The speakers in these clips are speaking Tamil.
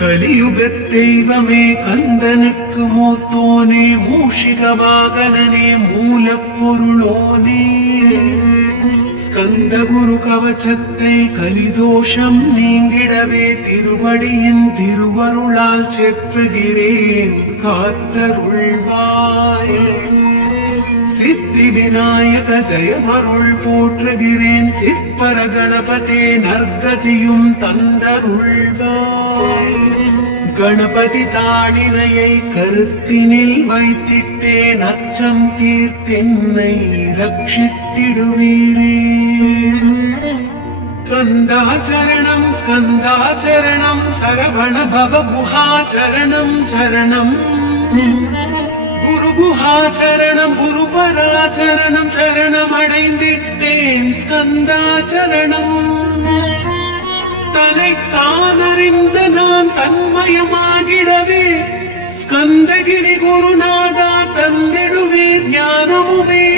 கலியுகத் தெய்வமே கந்தனுக்கு மூத்தோனே மூஷிக வாகனனே மூலப்பொருளோனே ஸ்கந்த குரு கவசத்தை கலிதோஷம் நீங்கிடவே திருவடியின் திருவருளால் செப்புகிறேன் காத்தருள்வாய். சித்தி விநாயக ஜெயமருள் போற்றுகிறேன் சிற்பர கணபதே நற்கதியும் தந்தருள்வாய். கணபதி தாளினையை கருத்தினில் வைத்திட்டேன் அச்சம் தீர்த்தென்னை ரட்சித்திடுவீரே. கந்தாச்சரணம் ஸ்கந்தாச்சரணம் சரவண பவ குஹாச்சரணம் சரணம் குருகுஹாச்சரணம் குருபராச்சரணம் சரணம் அடைந்திட்டேன் ஸ்கந்தாச்சரணம். தன்னைத்தான் அறிந்த நான் தன்மயமாகிடவே ஸ்கந்தகிரி குருநாதா தந்திடுவீர் ஞானமுமே.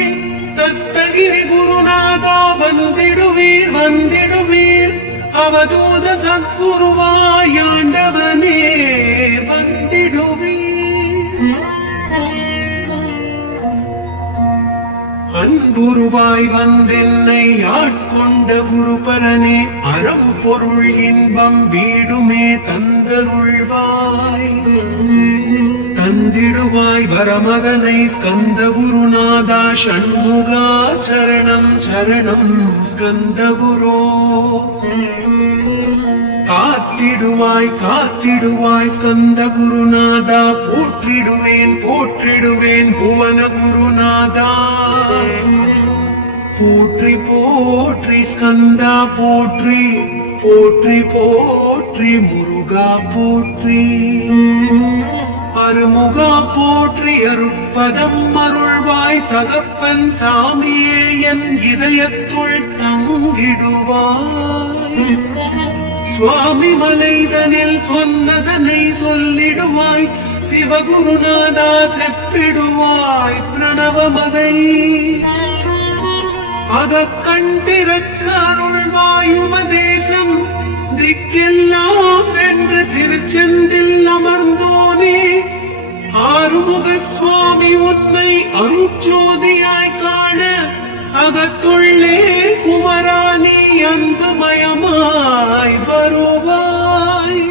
தத்தகிரி குருநாதா வந்திடுவீர் வந்திடுவீர் அவதூத சத்குருவாயாண்டவனே வந்திடுவீர். அன்புருவாய் வந்தென்னை ஆட்கொண்ட குருபரனே அறம் பொருள் இன்பம் வீடுமே தந்தருள்வாய். தந்திடுவாய் வரமகனை ஸ்கந்த குருநாதா ஷண்முகா சரணம் சரணம் ஸ்கந்த குரோ. காத்திடுவாய் காத்திடுவாய் ஸ்கந்த குருநாதா போற்றிடுவேன் போற்றிடுவேன் புவன குருநாதா. போற்றி போற்றி ஸ்கந்தா போற்றி போற்றி போற்றி முருகா போற்றி. அருமுகா போற்றி அருட்பதம் அருள்வாய் தகப்பன் சாமியே என் இதயத்துள் தங்கிடுவாய். சுவாமி மலைதனில் சொன்னதனை சொல்லிடுவாய் சிவகுருநாதா செப்பிடுவாய் பிரணவமதை. அகக்கண் திறக்க அருள்வாய் உபதேசம் திக்கெல்லாம் வென்று திருச்செந்தில் அமர்ந்தோனே. ஆறுமுக சுவாமி உன்னை அருட்சோதியாய் காண அகத்துள்ளே குமரானி அன்புமயமாய் வருவாய்.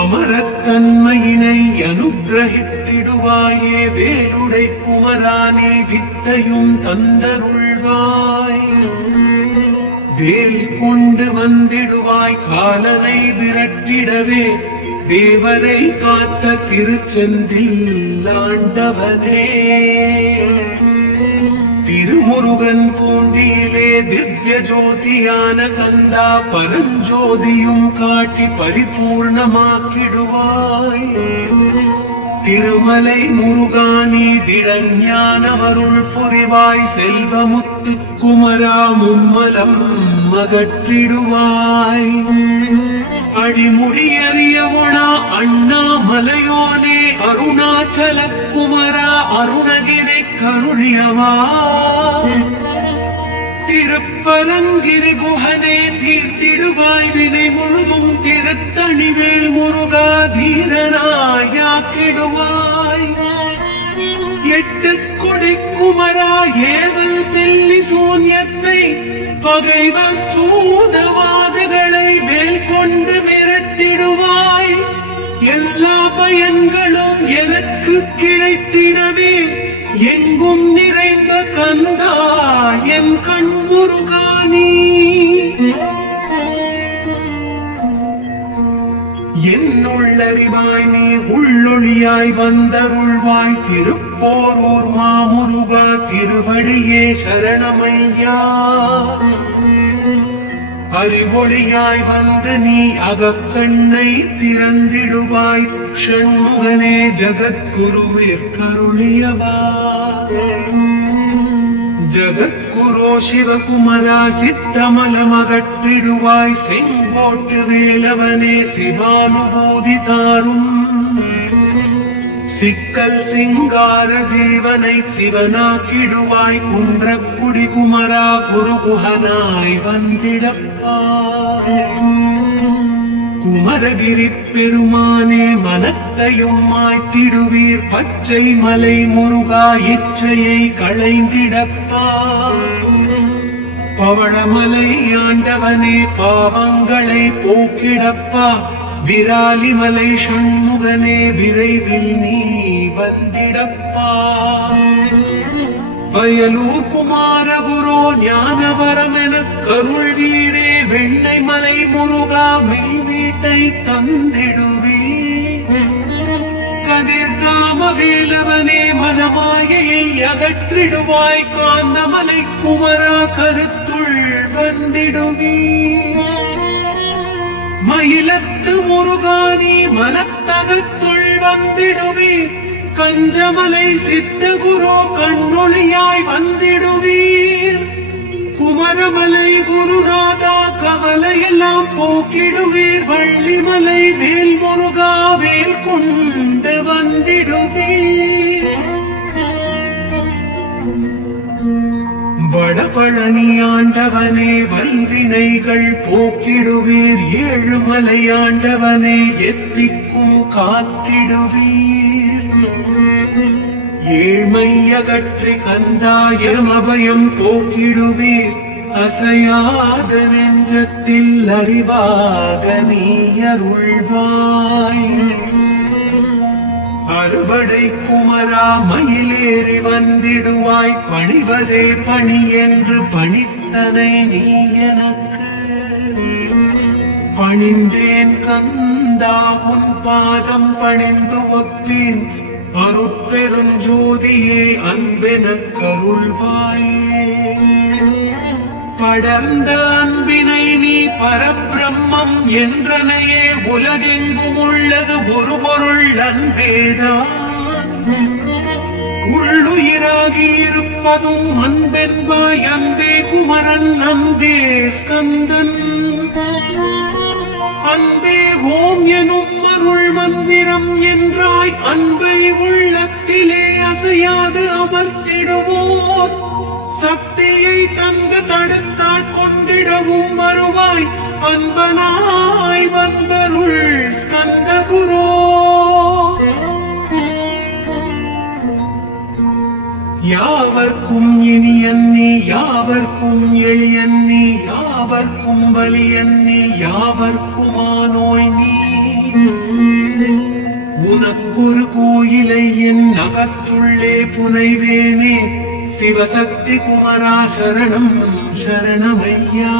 அமரத்தன்மையினை அனுகிரகித்திடுவாயே வேலுடை குமரானே வித்தையும் தந்தருள்வாய். வேல் கொண்டு வந்திடுவாய் காலனை விரட்டிடவே தேவரை காத்த திருச்செந்தில் ஆண்டவனே. திருமுருகன் பூண்டியிலே திவ்ய ஜோதியான கந்தா பரஞ்சோதியும் காட்டி பரிபூர்ணமாக்கிடுவாய். திருமலை முருகானி திடஞானமருள் புரிவாய் செல்வமுத்து குமரா மும்மலம் அகற்றிடுவாய். அடிமுடி அறியவனா அண்ணாமலையோனே அருணாச்சல குமரா அருணகிரி கருணியவா. திருப்பரங்கிரி குஹனே தீர்த்திடுவாய் வினை முழுதும் திருத்தணிவேல் முருகா தீரனாயாக்கிடுவாய். எட்டு கொடி குமரா ஏவல் பில்லி சூன்யத்தை பகைவர் சூதவாதிகளை வேல் கொண்டு மிரட்டிடுவாய். எல்லா பயன்களும் எனக்கு கிடைத்திடவே எங்கும் நிறைந்த கந்தா என் கண்முருகானி. என்னுள்ளறிவாய் நீ உள்ளொளியாய் வந்தருள்வாய். திருப்போரூர் மாமுருகா திருவடியே சரணமையா. அறிவொளியாய் வந்து நீ அகக்கண்ணை திறந்திடுவாய். ஷண்முகனே ஜகத்குருவிற்கருளியவா. ஜகத்குரு சிவகுமரா சித்தமலமகற்றிடுவாய். செங்கோட்டு வேலவனே சிவானுபூதி தாரும். சிக்கல் சிங்கார ஜீவனை சிவனாக்கிடுவாய். குன்றக்குடி குமரா குருகுஹனாய் வந்திடப்பா. அமரகிரி பெருமானே மனத்தையும் மாய்த்திடுவீர் பச்சை மலை முருகா இச்சையை களைந்திடப்பா பவளமலை ஆண்டவனே பாவங்களை போக்கிடப்பா விராலிமலை சண்முகனே விரைவில் நீ வந்திடப்பா வயலூர் குமாரகுரோ ஞானவரம் என கருள் வீரே வெண்ணை மலை முருகா மெய் வீட்டை தந்திடுவே கதிர்காம வேலவனே மனமாயையை அகற்றிடுவாய் காந்தமலை குமரா கருத்துள் வந்திடுவே மயிலத்து முருகானி மனத்தகத்துள் வந்திடுவீர் கஞ்சமலை சித்தகுரு கண்ணொளியாய் வந்திடுவீர் குமரமலை குருநாதா கவலையெல்லாம் போக்கிடுவீர் வள்ளிமலை வேல் முருகா வேல் கொண்டு வந்திடுவீர் வடபழனி ஆண்டவனே வல்வினைகள் போக்கிடுவீர் ஏழுமலை ஆண்டவனே எத்திக்கும் காத்திடுவீர் ஏழ்மை அகற்றி கந்தாயம் அபயம் போக்கிடுவீர் அசையாத நெஞ்சத்தில் அறிவாக நீ அருள்வாய் அறுபடை குமரா மயிலேறி வந்திடுவாய் பணிவதே பணி என்று பணித்தனை நீ எனக்கு பணிந்தேன் கந்தா உன் பாதம் பணிந்து ஒப்பேன் அருட்பெருஞ்சோதியே அன்பென கருள்வாயே படர்ந்த அன்பினை நீ பரபிரம்மம் என்றனையே உலகெங்கும் உள்ளது ஒரு பொருள் அன்பேதான் உள்ளுயிராகி இருப்பதும் அன்பென்பாய் அன்பே குமரன் அன்பே ஸ்கந்தன் அன்பே ஓம் எனும் அருள் மந்திரம் என்றாய் அன்பை உள்ளத்திலே அசையாது அமர்த்திடுவோர் சக்தியை தந்து தடுத்தாள் கொண்டிடவும் வருவாய் அன்பனாய் வந்தருள் ஸ்கந்தகுரோ யாவர்க்கும் இனியன்னி யாவர்க்கும் எளியன்னி யாவர்க்கும் வலியன்னி யாவர்க்குமானோய் நீ உனக்கொரு கோயிலை என் அகத்துள்ளே புனைவேனே சிவசக்தி குமரா சரணம் சரணமையா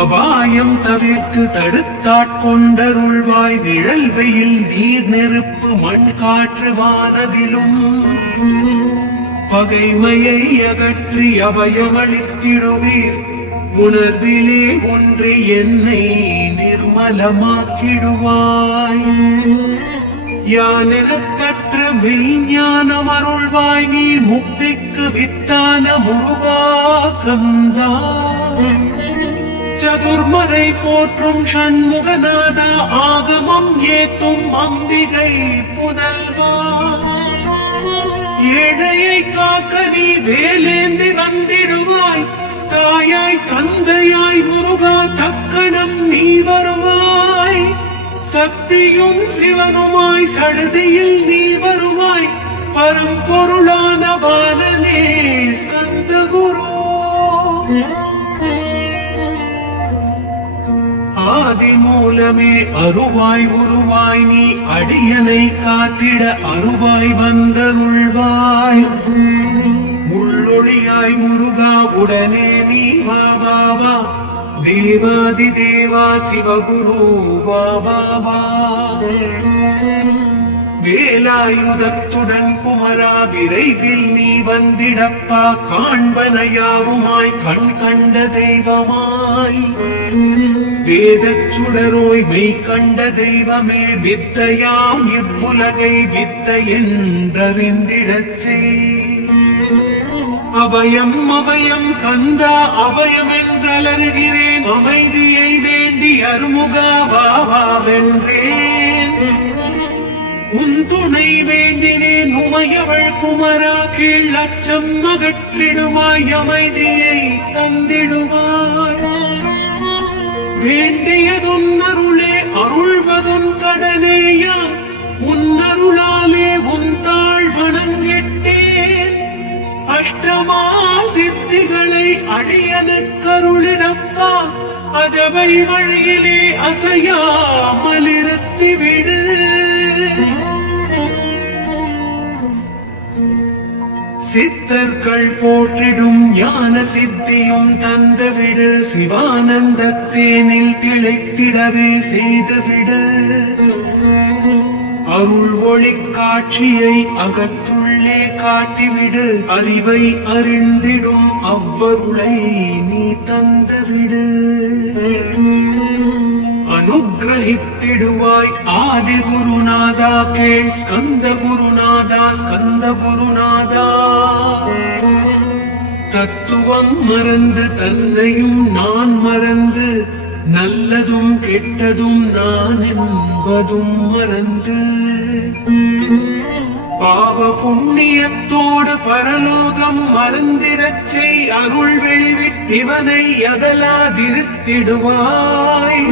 அபாயம் தவிர்த்து தடுத்தாட்கொண்டருள்வாய் நிழல் வெயில் நீர் நெருப்பு மண் காற்று வானதிலும் பகைமையை அகற்றி அபயமளித்திடுவீர் உணர்விலே ஒன்றி என்னை நிர்மலமாக்கிடுவாய் யானெனக்கற்ற மெய்ஞானம் அருள்வாய் நீ முக்திக்கு வித்தான முருகா கந்தா சதுர்மறை போற்றும் ஷண்முகநாதா ஆகமம் ஏத்தும் அம்பிகை புதல்வா ஏழையை காக்க நீ வேலேந்தி வந்திடுவாய் தாயாய் தந்தையாய் முருகா தக்கணம் நீ வருவாய் சக்தியும் சிவனுமாய் சடுதியில் நீ வருவாய் பரம்பொருளான பாலனே ஸ்கந்தகுரு ஆதி மூலமே அருவாய் உருவாய் நீ அடியனை காத்திட அருவாய் வந்தருள்வாய் உள்ளொழியாய் முருகா உடனே நீ வா வா வா தேவாதி தேவா சிவகுரு வா வா வா வேலாயுதத்துடன் குமரா விரைவில் நீ வந்திடப்பா காண்பனையாவுமாய் கண் கண்ட தெய்வமாய் வேதச் சுடரோய் மெய் கண்ட தெய்வமே வித்தையாம் இவ்வுலகை வித்தை என்றறிந்திடச் செய் அபயம் அபயம் கந்தா அபயம் என்றலறுகிறேன் அமைதியை வேண்டி அருமுகா வா வென்றேன் உன் துணை வேண்டினேன் உமையவள் குமரா கீழ் அச்சம் அகற்றிடுவாய் அமைதியை தந்திடுவாய் வேண்டியதுன் அருள்வதுன் கடனேயாம் உன்னருளாலே உன் தாழ் வணங்கிட்டேன் அஷ்டமா சித்திகளை அடியனுக்கருளிடப்பா அஜவை வழியிலே அசையாமலிருத்திவிடு சித்தர்கள் போற்றிடும் ஞான சித்தியும் தந்துவிடு சிவானந்தத்தேனில் திளைத்திடவே செய்துவிடு அருள் ஒளி காட்சியை அகத்துள்ளே காட்டிவிடு அறிவை அறிந்திடும் அவ்வருளை நீ தந்துவிடு அனுகிரகித்திடுவாய் ஆதி குருநாதா கேள் ஸ்கந்த குருநாதா ஸ்கந்த குருநாதா தத்துவம் மறந்து தன்னையும் நான் மறந்து நல்லதும் கெட்டதும் நான் என்பதும் மறந்து பாவ புண்ணியத்தோடு பரலோகம் மறந்திடச் செய் அருள் வெளிவிட்டிவனை அகலாதிருத்திடுவாய்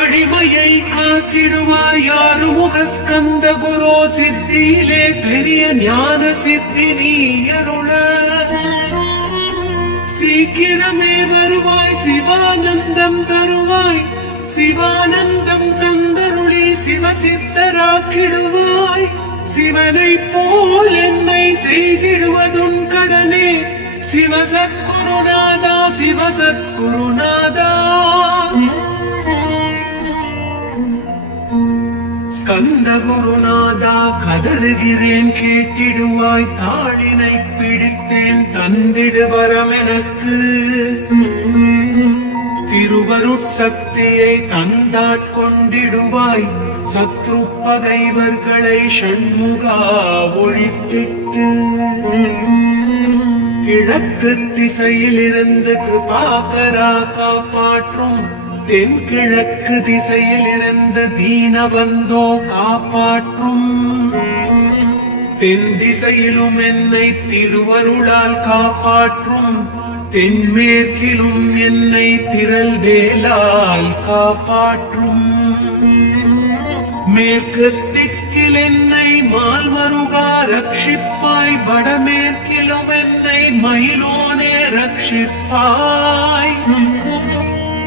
அடிமையை காத்திடுவாய் ஆறுமுக ஸ்கந்த குரோ சித்தியிலே பெரிய ஞான சித்தி நீ அருள சீக்கிரமே வருவாய் சிவானந்தம் தருவாய் சிவானந்தம் தந்தருளி சிவசித்தராக்கிடுவாய் சிவனை போல் என்னை செய்திடுவதுன் கடனே சிவசத்குருநாதா சிவசத்குருநாதா ஸ்கந்த குருநாதா கதறுகிறேன் கேட்டிடுவாய் தாளினை பிடித்தேன் தந்திடு வரம் எனக்கு திருவருட்சக்தியை தந்தாட்கொண்டிடுவாய் சத்ரு பகைவர்களை ஷண்முகா ஒழித்திட்டு கிழக்கு திசையிலிருந்து கிருபாகரா காப்பாற்றும் தென்கிழக்கு திசையிலிருந்து தீனபந்தோ காப்பாற்றும் தென் திசையிலும் என்னை திருவருளால் காப்பாற்றும் தென்மேற்கிலும் என்னை திரள் வேலால் காப்பாற்றும் மேற்கு திக்கில் என்னை மால்மருகா ரட்சிப்பாய் வடமேற்கிலும் என்னை மயிலோனே ரட்சிப்பாய்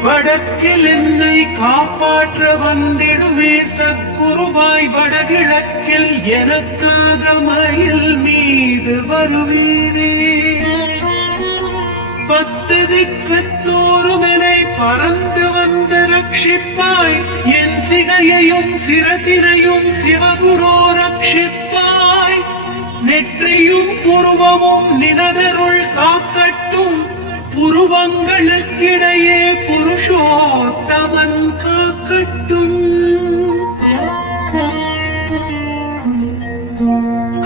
வடக்கில் என்னை காப்பாற்ற வந்திடுவே சத்குருவாய் வடகிழக்கில் எனக்காக மயில் மீது வருவீரே பத்து திக்கு தோறும் என்னை பறந்து வந்து ரட்சிப்பாய் என் சிகையையும் சிரசினையும் சிவகுரோ ரட்சிப்பாய் நெற்றியும் புருவமும் நினதருள் காக்கட்டும் புருவங்களுக்கிடையே புருஷோத்தமன் காக்கட்டும்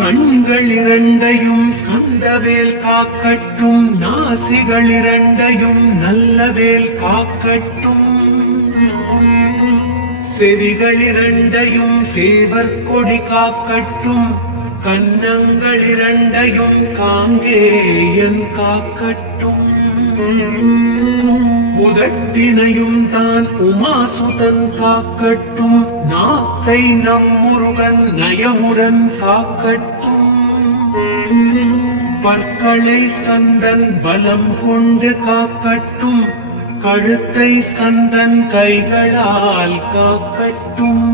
கண்கள் இரண்டையும் ஸ்கந்தவேல் காக்கட்டும் நாசிகள் இரண்டையும் நல்லவேல் காக்கட்டும் செவிகள் இரண்டையும் சேவர் கொடி காக்கட்டும் கன்னங்கள் இரண்டையும் காங்கேயன் காக்கட்டும் உதட்டினையும் தான் உமாசுதன் காக்கட்டும் நாக்கை நம் முருகன் நயமுடன் காக்கட்டும் பற்களை ஸ்கந்தன் பலம் கொண்டு காக்கட்டும் கழுத்தை ஸ்கந்தன் கைகளால் காக்கட்டும்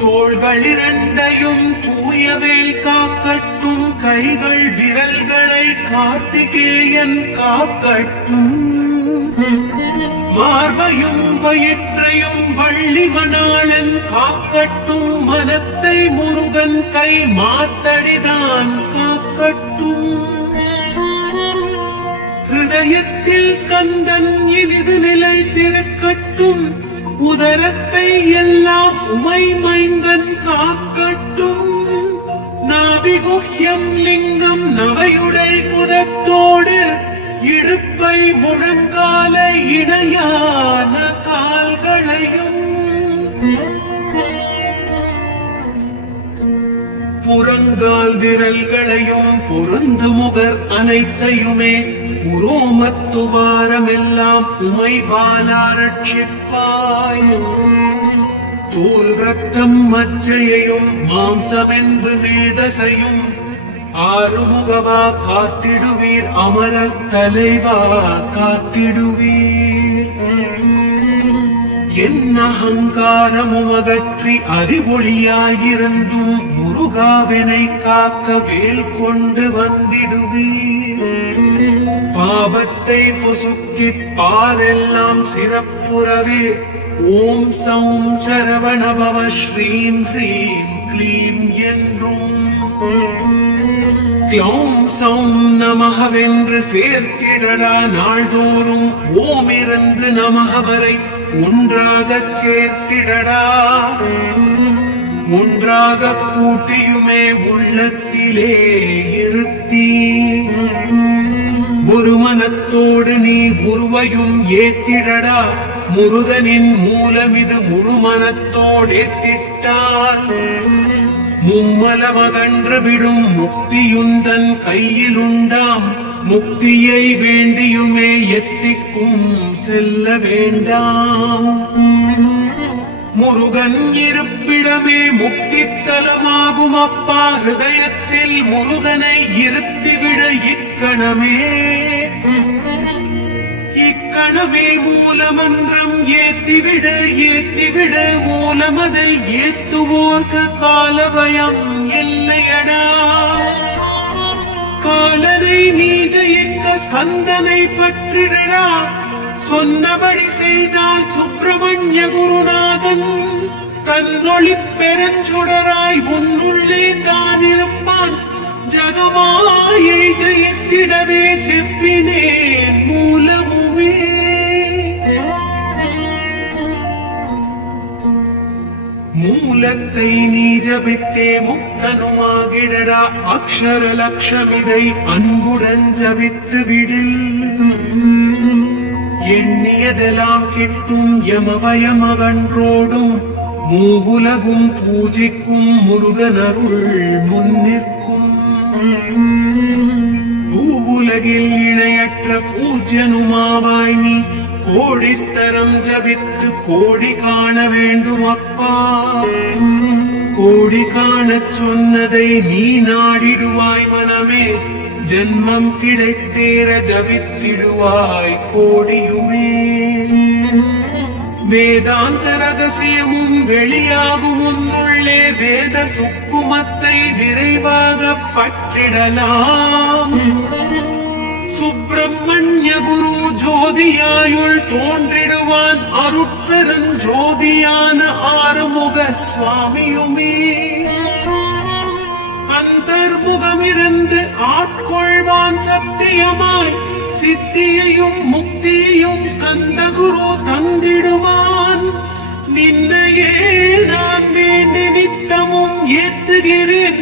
தோள்கள் இரண்டையும் தூயவேல் காக்கட்டும் கைகள் விரல்களை கார்த்திகேயன் காக்கட்டும் மார்பையும் வயிற்றையும் வள்ளிமணாளன் காக்கட்டும் மனத்தை முருகன் கை மாத்தடிதான் காக்கட்டும் ஹிருதயத்தில் ஸ்கந்தன் இனிது நிலைத்திருக்கட்டும் உதரத்தை எல்லாம் உமை மைந்தன் காக்கட்டும் நாபிகுஹ்யம் லிங்கம் நவையுடை புதத்தோடு இடுப்பை முழங்கால இணையான கால்களையும் புறங்கால் விரல்களையும் பொருந்து முகர் அனைத்தையுமே உரோமத்துவாரமெல்லாம் உமை பாலா ரட்சிப்பாய். தோல் ரத்தம் மச்சையையும் மாம்சமென்பு மேதசையும் ஆறுமுகவா காத்திடுவீர், அமரர் தலைவா காத்திடுவீர். என் அகங்காரமும் அகற்றி அறிவொளியாயிருந்தும் முருகாவினை காக்க வேல் கொண்டு வந்திடுவீர். பாவத்தை பொசுக்கி பாலெல்லாம் சிறப்புறவே ஓம் சௌம் சரவணபவ ஸ்ரீம் ஹ்ரீம் க்ளீம் என்றும் க்ளௌம் சௌம் நமகவென்று சேர்த்திடடா. நாள்தோறும் ஓமிருந்து நமக வரை ஒன்றாகச் சேர்த்திடடா. ஒன்றாக கூட்டியுமே உள்ளத்திலே இருத்தி ஒரு மனத்தோடு நீ உருவையும் ஏத்திடடா. முருகனின் மூலமிது முழு மனத்தோடேத்திட்டால் மும்மலமகன்று விடும் முக்தியுந்தன் கையிலுண்டாம். முக்தியை வேண்டியுமே எத்திக்கும் செல்ல வேண்டாம். முருகன் இருப்பிடமே முக்தித்தலமாகும் அப்பா. ஹிருதயத்தில் முருகனை இருத்திவிட இக்கணமே. இக்கணமே மூலமந்திரம் ஏத்திவிட ஏத்திவிட மூலமதை ஏத்துவோர்க்கு காலபயம் எல்லையடா. காலனை நீ ஜெயிக்க ஸ்கந்தனை பற்றிடடா. சொன்னபடி செய்தால் சுப்பிரமணிய குருநாதன் தன்னொளி பெருஞ்சுடராய் உன்னுள்ளே தான் இருப்பான். ஜகமாயை ஜெயித்திடவே செப்பினேன் மூலமுமே. மூலத்தை நீ ஜபித்தே முக்தனுமாகிடடா. அக்ஷர லட்சமிதை அன்புடன் ஜபித்து விடில். எண்ணியதெல்லாம் கிட்டும் யமபயமகன்றோடும் மூவுலகும் பூஜிக்கும் முருகனருள் முன்னிற்கும். பூவுலகில் இணையற்ற பூஜ்யனுமாவாய் நீ கோடித்தரம் ஜபித்து கோடி காண வேண்டும் அப்பா. கோடி காணச் சொன்னதை நீ நாடிடுவாய் மனமே. ஜன்மம் கிடைத்தேற ஜபித்திடுவாய் கோடியுமே. வேதாந்த ரகசியமும் வெளியாகும் உன்னுள்ளே வேத சுக்குமத்தை விரைவாக பற்றிடலாம். சுப்பிரமணிய குரு ஜோதியாயுள் தோன்றிடுவான். அருட்பெருஞ்சோதியான ஆறுமுக சுவாமியுமே. அந்தர்முகமிருந்து ஆட்கொள்வான் சத்தியமாய். சித்தியையும் முக்தியையும் ஸ்கந்தகுரு தந்திடுவான். நின்னையே நான் வேண்டி நித்தமும் ஏத்துகிறேன்.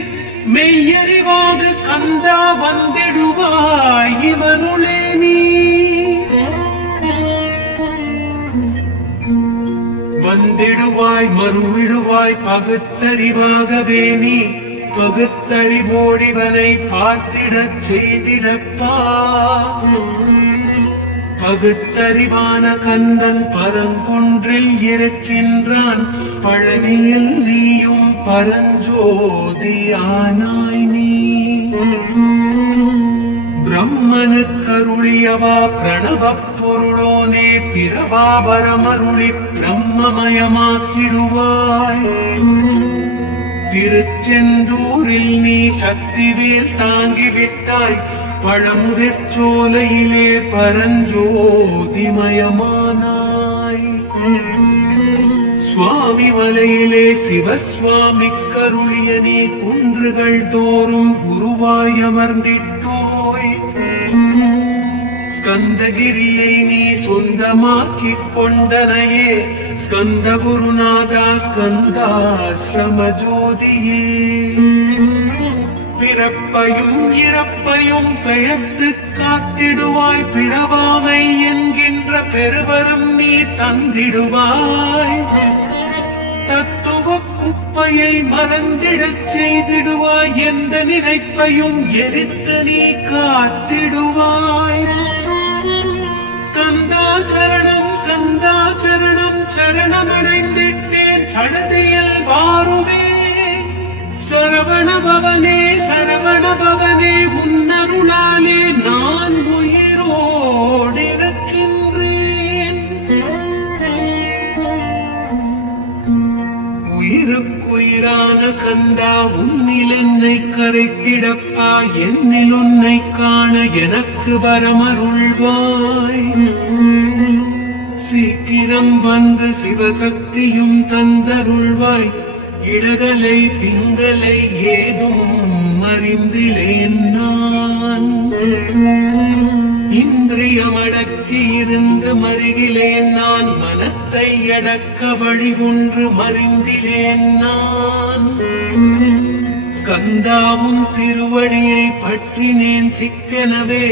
மெய்யறிவாக ஸ்கந்தா வந்திடுவாய் இவனுளே நீ. வந்திடுவாய் மறுவிடுவாய் பகுத்தறிவாகவே நீ. பகுத்தறிவோடிவனை பார்த்திடச் செய்திடப்பா. பகுத்தறிவான கந்தன் பரங்குன்றில் இருக்கின்றான். பழனியில் நீயும் பரஞ்சோதியானாய் நீ. பிரம்மனுக்கருளியவா பிரணவப் பொருளோனே. பிரபாபரமருளி பிரம்மமயமாக்கிடுவாய். திருச்செந்தூரில் நீ சக்திவேல் தாங்கிவிட்டாய். பழமுதிர் சோலையிலே பரஞ்சோதிமயமானாய். சுவாமி மலையிலே சிவசுவாமி கருளிய நீ குன்றுகள் தோறும் குருவாய் அமர்ந்திட்டோய். ஸ்கந்தகிரியை நீ சொந்தமாக்கிக் கொண்டனையே. ஸ்கந்த குருநாதா ஸ்கந்தாஸ்ரம ஜோதியே. பிறப்பையும் இறப்பையும் பெயர்த்து காத்திடுவாய். பிறவாமை என்கின்ற பெருவரம் நீ தந்திடுவாய். தத்துவ குப்பையை மறந்திடச் செய்திடுவாய், எந்த நினைப்பையும் எரித்து நீ காத்திடுவாய். ஸ்கந்தாச்சரணம் ஸ்கந்தாச்சரணம் சரணமடைந்திட்டேன் சடதியில் வாருமே. சரவணபவனே சரவணபவனே உன்னருளாலே நான் உயிரோடிருக்கின்றேன். உயிருக்குயிரான கந்தா உன்னில் என்னை கரைத்திடப்பா, என்னில் உன்னை காண எனக்கு வரமருள்வாய். சீக்கிரம் வந்து சிவசக்தியும் தந்தருள்வாய், இடகலை பிங்கலை ஏதும் அறிந்திலேன் நான். இந்திரியமடக்கி இருந்து மருகிலேன் நான், மனத்தை அடக்க வழி ஒன்று மறிந்திலேன் நான். ஸ்கந்தாவும் திருவடியை பற்றினேன் சிக்கெனவே,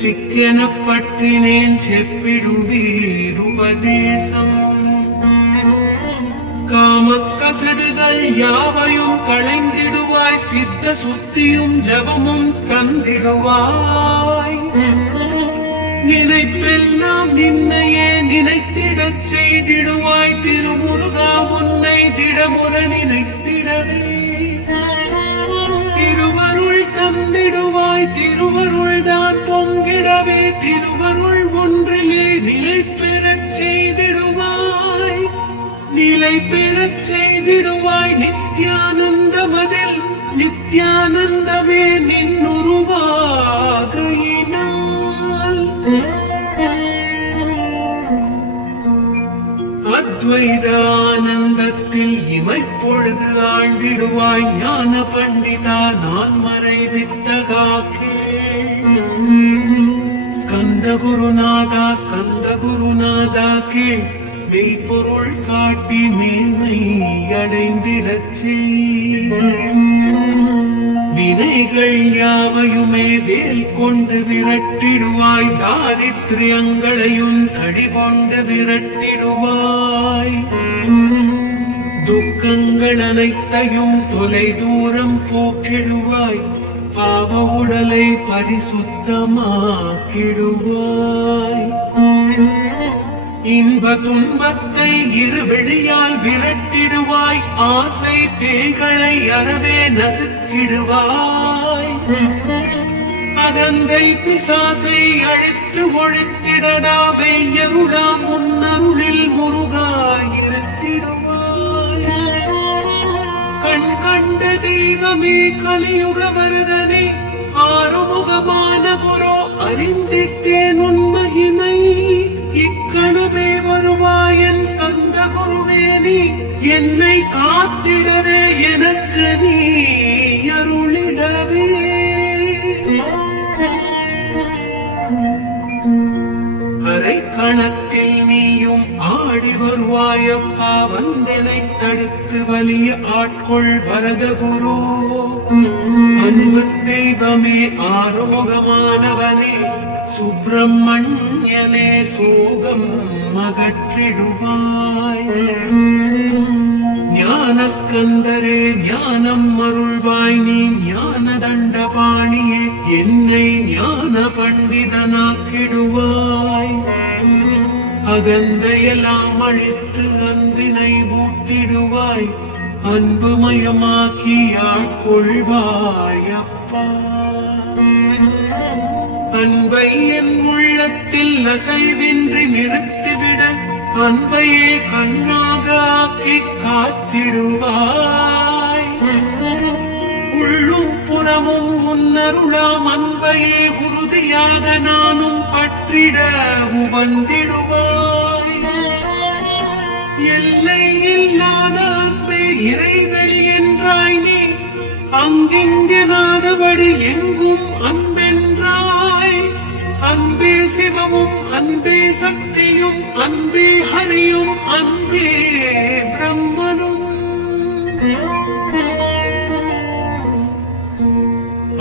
சிக்கென பற்றினேன் செப்பிடுவீர் உபதேசம். காமக்கசடுகள் யாவையும் களைந்திடுவாய், சித்த சுத்தியும் ஜபமும் தந்திடுவாய். நினைப்பெல்லாம் நின்னையே நினைத்திடச் செய்திடுவாய், திருமுருகா உன்னை திடமுற நினைத்திடவே. திருவருள் தந்திடுவாய், திருவருள் தான் பொங்கிடவே, திருவருள் ஒன்றிலே நிலை பெறச் செய்திடுவாய். நிலை பெறச் செய்திடுவாய் நித்யானந்தமதில், நித்யானந்தமே நின்னுருவாகையினால். அத்வைத ஆனந்தத்தில் இமைப்பொழுது ஆழ்ந்திடுவாய், ஞான பண்டிதா நான் மறைவித்தகா கேள். ஸ்கந்த குருநாதா ஸ்கந்த குருநாதா கேள், மெய்ப்பொருள் காட்டி மேன்மை அடைந்திடச் செய். வினைகள் யாவையுமே வேல் கொண்டு விரட்டிடுவாய், தாரித்ரியங்களையும் தடிகொண்டு விரட்டிடுவாய். துக்கங்கள் அனைத்தையும் தொலை தூரம் போக்கிடுவாய், பாவ உடலை பரிசுத்தமாக்கிடுவாய். இன்ப துன்பத்தை இருவெளியால் விரட்டிடுவாய், ஆசை பேய்களை அறவே நசுக்கிடுவாய். அகந்தை பிசாசை அழித்து ஒழித்திடடா, வெய்யருளாம் முன்னருளில் முருகாயிருத்திடுவாய். கண் கண்ட தெய்வமே கலியுக வரதனே, ஆறுமுகமான குரு அறிந்திட்டேன் உன் மகிமை. இக்கணவே வருவாயன் ஸ்கந்த குருவே நீ, என்னை காத்திடவே எனக்கு நீ அருளிடவே. அரை கணத்தில் நீயும் ஆடி வருவாயப்பா, வந்தனை தடுத்து வலிய ஆட்கொள் வரத குரு. அன்பு தெய்வமே ஆறுமுகமானவனே, சுப்பிரமணியனே சோகம் அகற்றிடுவாய். ஞானஸ்கந்தரே ஞானம் அருள்வாய், நீ ஞான தண்டபாணியே என்னை ஞான பண்டிதனாக்கிடுவாய். அகந்தையெல்லாம் அழித்து அன்பினை ஊட்டிடுவாய், அன்புமயமாக்கி ஆட்கொள்வாய் அப்பா. அன்பை என் உள்ளத்தில் அசைவின்றி நிறுத்திவிட, அன்பையே கண்ணாக ஆக்கி காத்திடுவாய். உள்ளும் புறமும் உன்னருளாம் அன்பையே உறுதியாக நானும் பற்றிட உவந்திடுவாய். எல்லை இல்லாத அன்பே இறைவெளி என்றாய் நீ, அங்கிங்கனாதபடி எங்கும் அன்பென்றாய். அன்பே சிவமும் அன்பே சக்தியும் அன்பே ஹரியும் அன்பே பிரம்மனும்.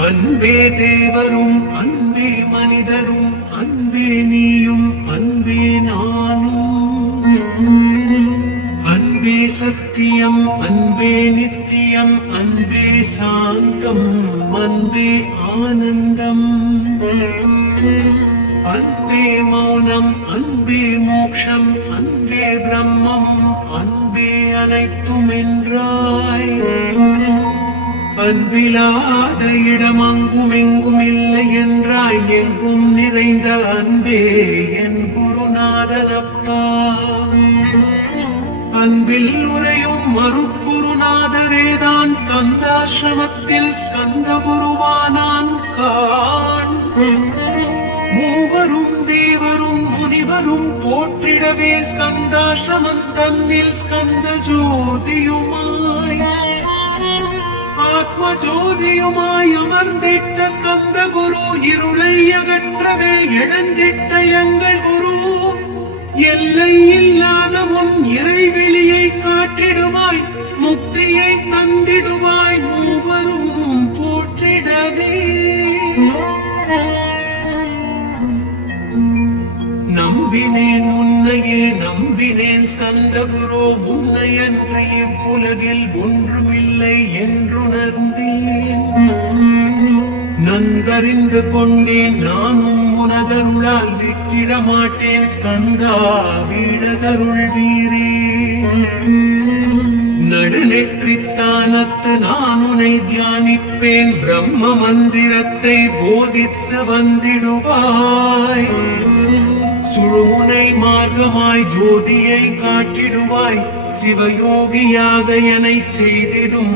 அன்பே தேவரும் அன்பே மனிதரும் அன்பே நீயும் அன்பே நானும். அன்பே சத்தியம் அன்பே அன்பே மோட்சம் அன்பே பிரம்மம் அன்பே அனைத்தும் என்றாய். அன்பிலாத இடம் அங்கும் எங்கும் இல்லை என்றாய். எங்கும் நிறைந்த அன்பே என் குருநாதனப்பா. அன்பில் உரையும் மறுக்குருநாதரேதான் ஸ்கந்தாசிரமத்தில் ஸ்கந்த குருவானான் காண். மூவரும் தேவரும் முனிவரும் போற்றிடவே ஸ்கந்தாசிரமம் தன்னில் ஸ்கந்த ஜோதியுமாய் ஆத்ம ஜோதியுமாய் அமர்ந்திட்ட ஸ்கந்த குரு இருளை அகற்றவே எழுந்திட்ட எங்கள் குரு. எல்லை இல்லாத உன் இறைவெளியை காட்டிடுவாய் முக்தியை தந்திடுவாய் மூவரும் போற்றிடவே. நம்பினேன் உன்னையே நம்பினேன் ஸ்கந்த குரு. உன்னையன்று இவ்வுலகில் ஒன்றுமில்லை என்றுணர்ந்தேன். நன்கறிந்து கொண்டேன் நானும் உனதருளால் விட்டிட மாட்டேன் ஸ்கந்தா வீடதருள் வீரே. நடுநெற்றித்தானத்து நான் உன்னை தியானிப்பேன். பிரம்ம மந்திரத்தை போதித்து வந்திடுவாய். சுழுமுனை மார்க்கமாய் ஜோதியை காட்டிடுவாய். சிவயோகியாக என்னை செய்திடும்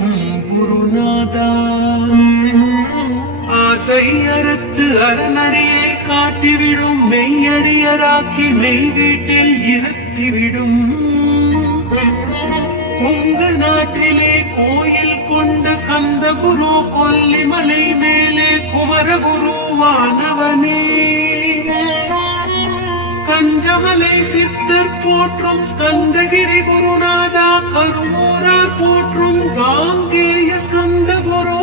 குருநாதா. ஆசை அறுத்து அரணடியை காட்டிவிடும் மெய்யடியராக்கி மெய் வீட்டில் இருத்திவிடும். உங்கள் நாட்டிலே கோயில் கொண்ட ஸ்கந்த குரு கொல்லிமலை மேலே குமரகுருவானவனே. கஞ்சமலை சித்தர் போற்றும் ஸ்கந்தகிரி குருநாதா. கருவூரார் போற்றும் காங்கேய ஸ்கந்த குரு.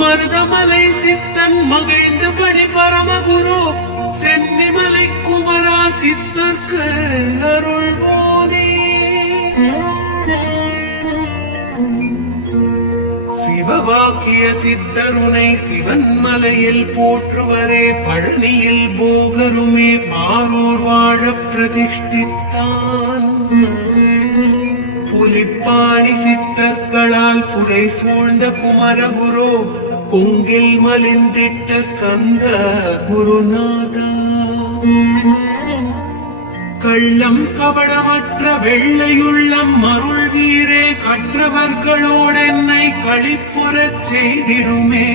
மருதமலை சித்தன் மகிழ்ந்த பணி பரமகுரு. சென்னிமலை குமரா சித்தர்க்கு அருள்வோனே. சிவவாக்கிய சித்தருனை சிவன் மலையில் போற்றுவரே. பழனியில் போகருமே பாரூர் வாழ பிரதிஷ்டித்தான். புலிப்பாணி சித்தர்களால் புடை சூழ்ந்த குமரகுரு. கொங்கில் மலிந்திட்ட ஸ்கந்த குருநாதா. கள்ளம் கபடமற்ற வெள்ளையுள்ளம் அருள் வீரே. கற்றவர்களோடு என்னை களிப்புறச் செய்திடுமே.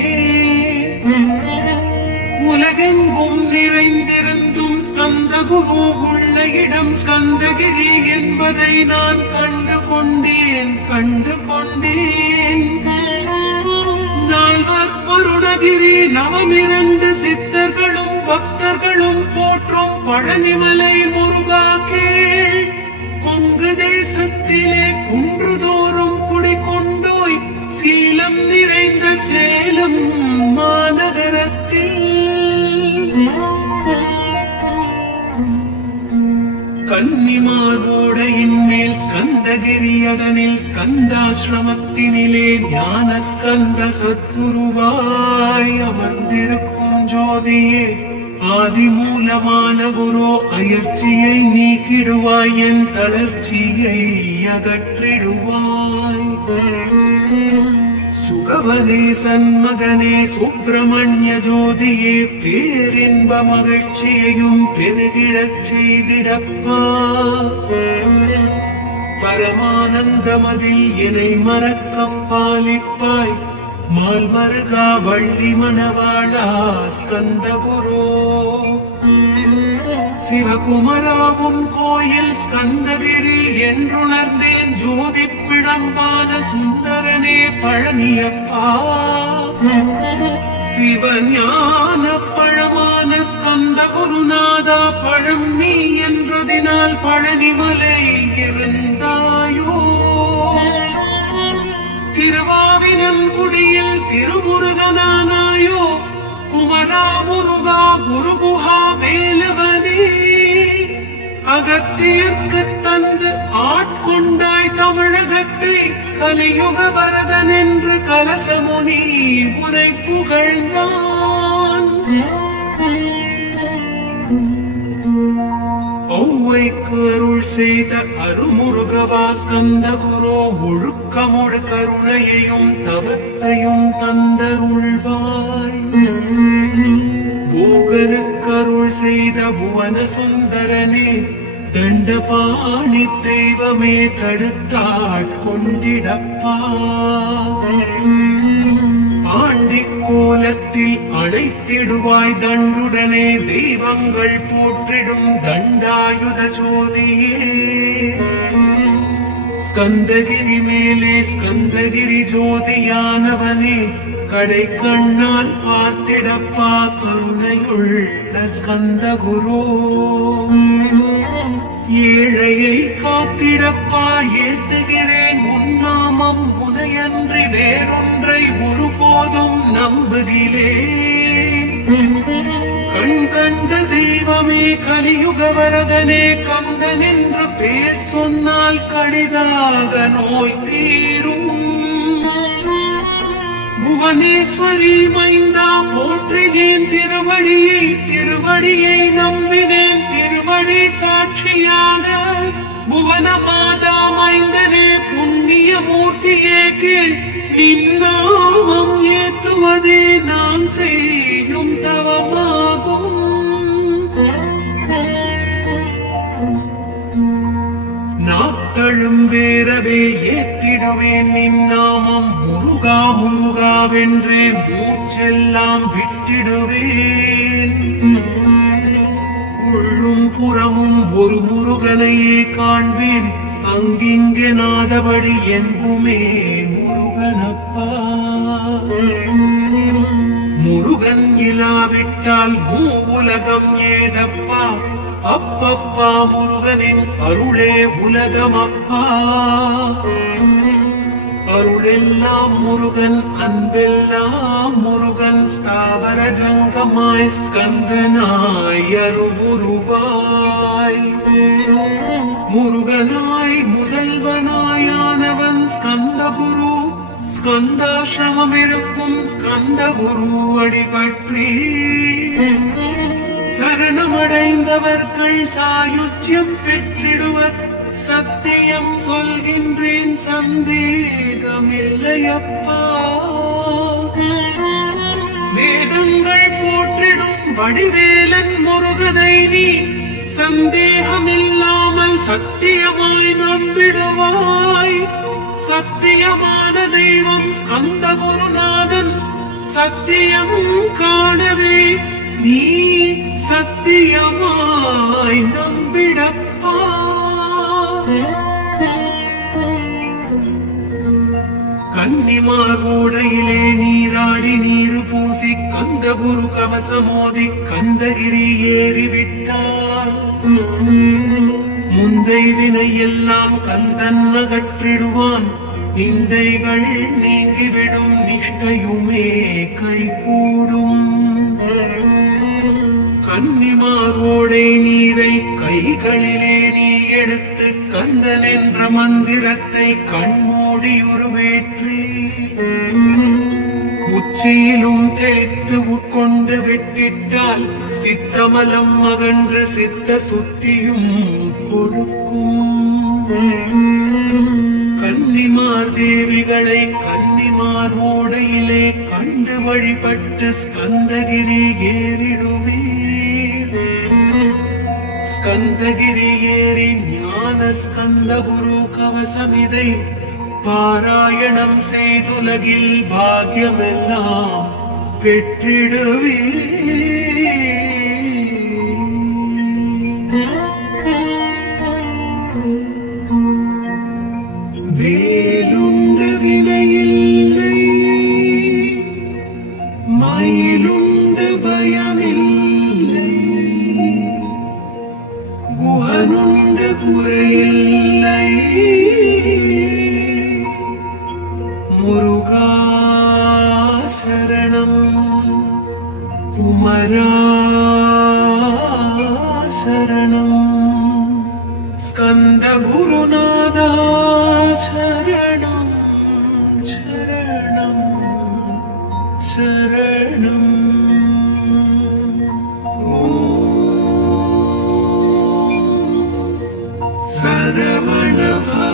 உலகெங்கும் நிறைந்திருந்தும் ஸ்கந்த குரு உள்ள இடம் ஸ்கந்தகிரி என்பதை நான் கண்டு கொண்டேன். நால்வர் அருணகிரி நவமிரண்டு சித்தர்களும் பக்தர்களும் போற்றும் பழனிமலை முருகா கேள். கொங்கு தேசத்திலே குன்றுதோறும் குடிகொண்டோய் சீலம் நிறைந்த சேலம் மாநகரத்தில். கன்னிமார்வோடையின் மேல் ஸ்கந்தகிரி அதனில் ஸ்கந்தாசிரமத்தினிலே ஞான ஸ்கந்த சத்குருவாய் அமர்ந்திருக்கும் ஜோதியே. ஆதிமூலமான குரு அயற்சியை நீக்கிடுவாய். என் தளர்ச்சியை அகற்றிடுவாய். சுகவனே சண்மகனே சுப்பிரமணிய ஜோதியே. பேரின்ப மகிழ்ச்சியையும் பெருகிடச் செய்திடப்பா. பரமானந்தமதில் என்னை மறக்கப் பாலிப்பாய். மால் மருகா வள்ளி மணவாளா ஸ்கந்த குரு. சிவகுமராவும் கோயில் ஸ்கந்தகிரி என்றுணர்ந்தேன். ஜோதி பிழம்பான சுந்தரனே பழனியப்பா. சிவஞான பழமான ஸ்கந்த குருநாதா. பழம் நீ என்றதினால் பழனிமலை இருந்தாயோ. திருவாவினன்குடியில் திருமுருகனானாயோ. குமரா முருகா குருகுஹா வேலவனே. அகத்தியர்க்கு தந்து ஆட்கொண்டாய் தமிழகத்தை. கலியுக வரதன் என்று கலசமுனி உரை புகழ்ந்தான். ஔவைக்கு அருள் செய்த அருமுருகவா ஸ்கந்த குரு ஒழுக்கமுடு கருணையையும் தவத்தையும் தந்தருள்வாய். போகருக்கருள் செய்த புவன சுந்தரனே தண்டபாணி தெய்வமே தடுத்தாட்கொண்டிடப்பா. ஆண்டிக் கோலத்தில் அழைத்திடுவாய் தண்டுடனே தெய்வங்கள் போற்றிடும் தண்டாயுத ஜோதியே. ஸ்கந்தகிரி மேலே ஸ்கந்தகிரி ஜோதியானவனே கடை கண்ணால் பார்த்திடப்பா கருணையுள்ள ஸ்கந்த குரு. ஏழையை காத்திடப்பா ஏத்துகிறேன் உன்னாமம் உனையன்றி வேறொன்றை ஒருபோதும் நம்புகிறேன். கண் கண்ட தெய்வமே கலியுக வரதனே கந்தன் என்று பேர் சொன்னால் கடிதாக நோய் தீரும். புவனேஸ்வரி மைந்தா போற்றினேன் திருவடியை நம்பினேன் திருவடி சாட்சியாக. புவன மாதா மைந்தனே புண்ணிய மூர்த்தியே கீழ் நின்னாமம் ஏத்துவதே நான் செய்யும் தவமாகும். நாத்தழும் வேறவே ஏத்திடுவேன் நின்னாமம் முருகா முருகாவென்றே மூச்செல்லாம் விட்டிடுவேன். உள்ளும் புறமும் ஒரு முருகனையே காண்பேன் அங்கிங்கே நாதபடி எங்குமே முருகனப்பா. முருகன் இலாவிட்டால் மூவுலகம் ஏதப்பா. அப்பப்பா முருகனின் அருளே உலகம் அப்பா. அருளெல்லாம் முருகன் அன்பெல்லாம் முருகன் ஸ்தாவர ஜங்கமாய் ஸ்கந்தனாய் அருவுருவாய். முருகனாய் முதல்வனாயானவன் ஸ்கந்தகுரு. ஸ்கந்தாசிரமம் இருக்கும் ஸ்கந்தகுரு அடிபற்றி சரணமடைந்தவர்கள் சாயுஜ்யம் பெற்றிடுவர். சத்தியம் சொல்கின்றேன் சந்தேகமில்லையப்பா. வேதங்கள் போற்றிடும் வடிவேலன் முருகனை நீ சந்தேகமில்லாமல் சத்தியமாய் நம்பிடுவாய். சத்தியமான தெய்வம் ஸ்கந்த குருநாதன் சத்தியம் காணவே நீ சத்தியமாய் நம்பிடப்பா. கன்னிமார்கோடையிலே நீராடி நீரு பூசி கந்த குரு கவசமோதி கந்தகிரி ஏறிவிட்டால் முந்தை வினை எல்லாம் கந்தன் அகற்றிடுவான். நிந்தைகள் நீங்கிவிடும் நிஷ்டையுமே கைகூடும். கன்னிமார்கோடை நீரை கைகளிலே நீ எடுத்து கந்தன் என்ற மந்திரத்தை கண்மூடி உருவேற்றி உச்சியிலும் தெளித்து உட்கொண்டு விட்டிட்டால் சித்தமலம் அகன்று சித்த சுத்தியும் கொடுக்கும். கன்னிமார் தேவிகளை கன்னிமார் ஓடையிலே கண்டு வழிபட்டு ஸ்கந்தகிரி ஏறிடுவீர். ஸ்கந்தகிரி ஏறி ஞான ஸ்கந்த குரு கவசமிதை பாராயணம் செய்துலகில் பாக்கியமெல்லாம் பெற்றிடுவீர். வேலுண்டு வினையில்லை மயிலுண்டு பயமில்லை குஹனுண்டு குறையில்லை முருகா சரணம் குமரா சரணம் ஸ்கந்த குருநாதா சரணம் சரணம் சரணம். ஓம் சரவண பவ